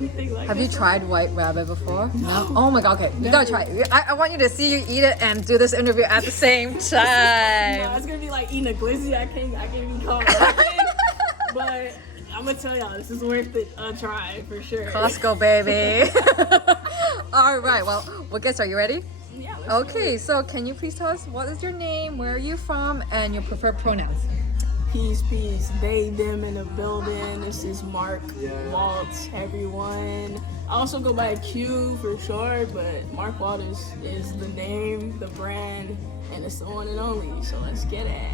anything like Have this. you tried white rabbit before? No. Oh my god. Okay, you gotta try it. I want you to see you eat it and do this interview at the same time. No, it's gonna be like eating a glizzy. I can't even call it. But I'm gonna tell y'all, this is worth it a try for sure. Costco, baby. All right. Well, get started. You ready? Yeah. Let's Okay. So, can you please tell us what is your name, where are you from, and your preferred pronouns? Peace. They, them in the building. This is Marq Walt, everyone. I also go by Q for short, but Marq Walt is the name, the brand, and it's the one and only. So let's get it.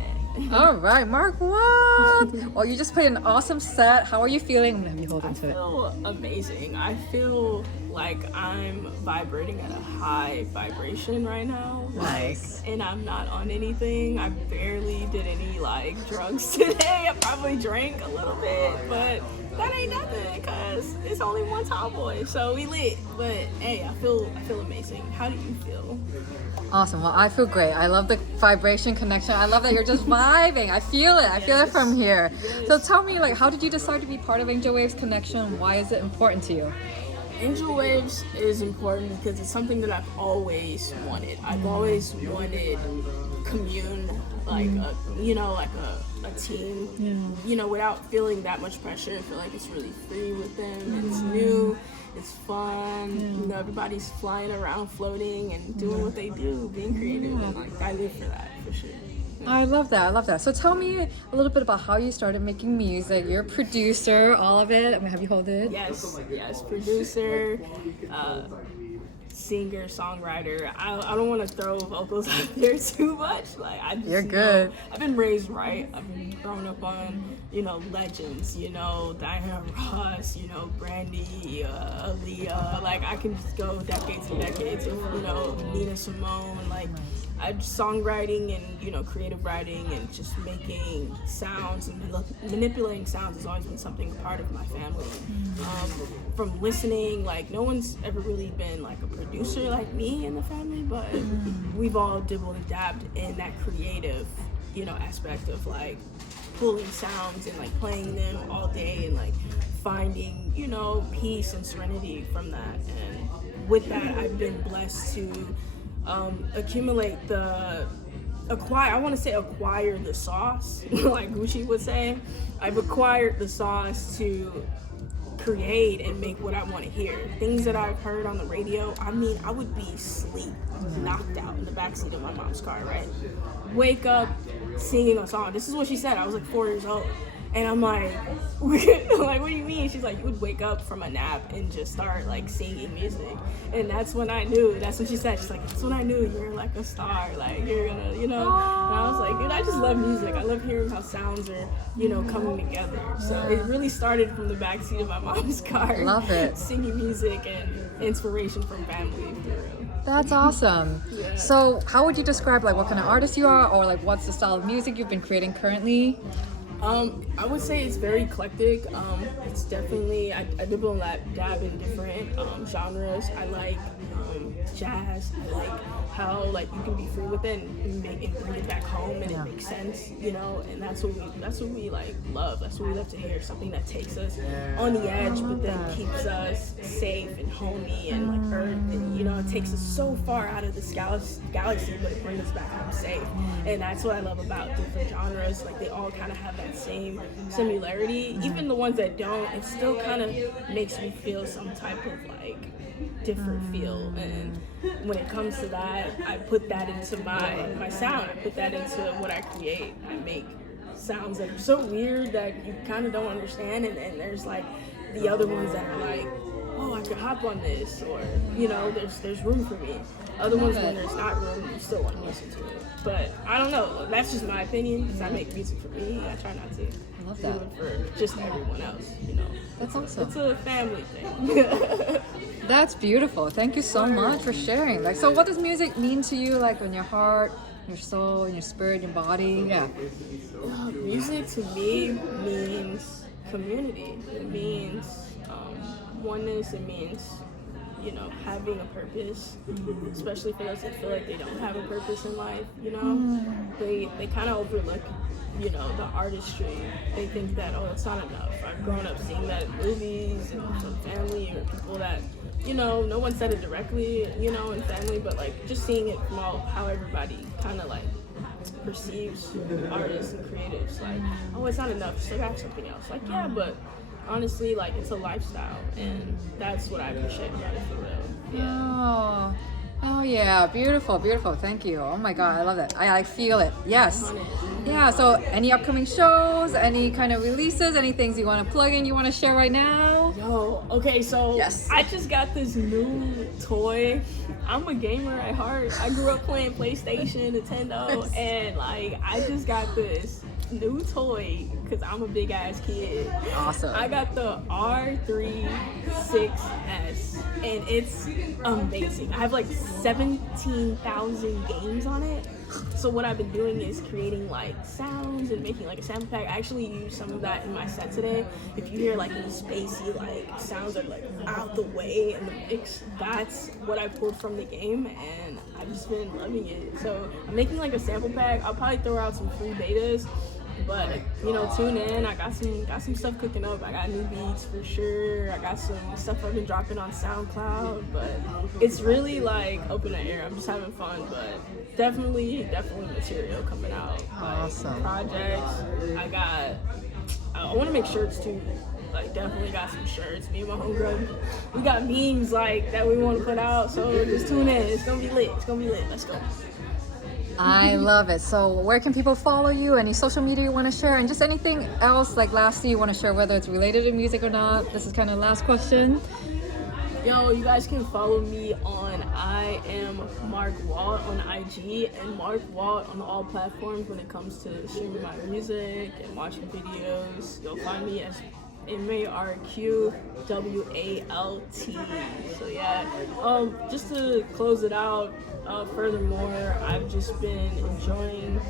All right, Marq Walt. Well, you just played an awesome set. How are you feeling? I'm gonna have you hold I into it. feel amazing. I feel like I'm vibrating at a high vibration right now. Nice. And I'm not on anything. I barely did any drugs today. I probably drank a little bit, but that ain't nothing because it's only one tomboy, so we lit. But hey, I feel amazing. How do you feel? Awesome. Well, I feel great. I love the vibration connection. I love that you're just vibing. I feel it. I feel it from here. So tell me, how did you decide to be part of Angel Waves Connection? Why is it important to you? Angel Waves is important because it's something that I've always wanted. I've always wanted commune, a team, without feeling that much pressure. I feel like it's really free with them. It's new, it's fun. Everybody's flying around, floating, and doing what they do, being creative. And I live for that for sure. I love that. So tell me a little bit about how you started making music. You're a producer, all of it. I'm gonna have you hold it. Yes, producer, singer, songwriter. I don't want to throw vocals out there too much. You're good. I've been raised right. I've been growing up on, legends, Diana Ross, Brandy, Aaliyah. I can just go decades and decades of, Nina Simone, I'm songwriting and creative writing and just making sounds and manipulating sounds has always been a part of my family. From listening, no one's ever really been a producer like me in the family, but we've all dibbled and dabbed in that creative, aspect of pulling sounds and playing them all day and finding peace and serenity from that. And with that, I've been blessed to accumulate acquire the sauce, like Gucci would say. I've acquired the sauce to create and make what I want to hear. Things that I've heard on the radio, I would be asleep, knocked out in the backseat of my mom's car, right? Wake up singing a song. This is what she said. I was 4 years old. And I'm what do you mean? She's you would wake up from a nap and just start singing music. And that's when I knew, that's when she said, she's that's when I knew you're a star, you're gonna, And I was dude, I just love music. I love hearing how sounds are, coming together. So it really started from the backseat of my mom's car. Love it. Singing music and inspiration from family, for real. That's awesome. Yeah. So how would you describe what kind of artist you are, or what's the style of music you've been creating currently? I would say it's very eclectic. It's definitely, I dibble and dab in different genres. I like jazz. I like how you can be free with it and bring it back home and it makes sense, and that's what we love. That's what we love to hear. Something that takes us on the edge, but then keeps us safe and homey and earth, and it takes us so far out of this galaxy, but it brings us back home safe. And that's what I love about different genres. They all kind of have that same similarity. Even the ones that don't, it still kind of makes me feel some type of different feel. And when it comes to that, I put that into my sound. I put that into what I create. I make sounds that are so weird that you kind of don't understand, and there's the other ones that are oh, I could hop on this, or there's room for me. Other ones, when there's not room, you still want to listen to it. But I don't know. That's just my opinion, because I make music for me. I try not to I love do that. it for just everyone else. That's awesome. It's a family thing. That's beautiful. Thank you so much for sharing. So what does music mean to you, in your heart, your soul, in your spirit, your body? Yeah. Music to me means community. It means oneness. It means having a purpose, especially for those that feel like they don't have a purpose in life. They kind of overlook the artistry. They think that, oh, it's not enough. I've grown up seeing that in movies and from family or people that, you know, no one said it directly, you know, in family, but like just seeing it from how everybody kind of like perceives artists and creatives. Like, oh, it's not enough, still got something else. Like, yeah, but honestly, like, it's a lifestyle, and that's what I appreciate about it for real. Yeah. Oh yeah, beautiful, beautiful. Thank you. Oh my god, I love that. I feel it. Yes. Yeah, so any upcoming shows, any kind of releases, any things you want to plug in, you want to share right now? Yo, okay, so Yes. I just got this new toy. I'm a gamer at heart. I grew up playing PlayStation, Nintendo, and like I just got this new toy because I'm a big ass kid. Awesome. I got the R36S, and it's amazing. I have like 17,000 games on it. So what I've been doing is creating like sounds and making like a sample pack. I actually used some of that in my set today. If you hear like any spacey like sounds are like out the way in the mix, that's what I pulled from the game, and I've just been loving it. So I'm making like a sample pack. I'll probably throw out some free betas. But you know, tune in. I got some stuff cooking up. I got new beats for sure. I got some stuff I've been dropping on SoundCloud. But it's really like open air. I'm just having fun. But definitely material coming out. Like, Awesome. projects. I want to make shirts too. Like, definitely got some shirts. Me and my homegirl, we got memes like that we want to put out. So just tune in. It's gonna be lit. Let's go. I love it. So where can people follow you? Any social media you want to share? And just anything else, like lastly, you want to share, whether it's related to music or not? This is kind of the last question. Yo, you guys can follow me on I am Marq Walt on IG and Marq Walt on all platforms when it comes to streaming my music and watching videos. You'll find me as MarQWalt. So yeah, just to close it out, furthermore, I've just been enjoying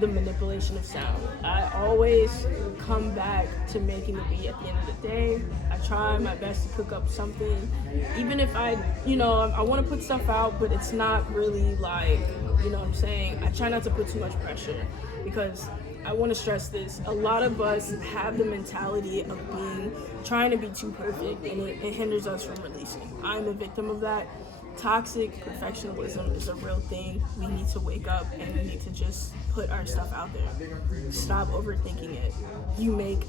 the manipulation of sound. I always come back to making a beat at the end of the day. I try my best to cook up something, even if I want to put stuff out, but it's not really like, you know what I'm saying? I try not to put too much pressure, because I want to stress this. A lot of us have the mentality of trying to be too perfect, and it hinders us from releasing. I'm a victim of that. Toxic perfectionism is a real thing. We need to wake up and we need to just put our stuff out there. Stop overthinking it. You make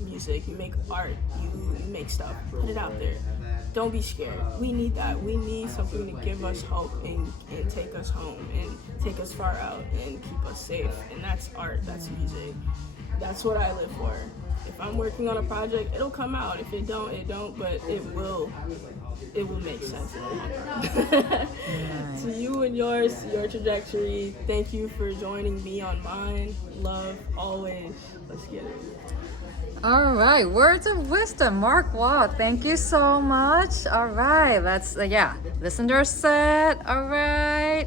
music, you make art, you make stuff. Put it out there. Don't be scared. We need that. We need something to give us hope and take us home and take us far out and keep us safe. And that's art, that's music. That's what I live for. If I'm working on a project, it'll come out. If it don't, it don't, but it will make sense in the long run. To you and yours, to your trajectory, thank you for joining me on mine. Love, always. Let's get it. All right, words of wisdom, Marq Walt. Thank you so much. All right, let's listen to our set. All right.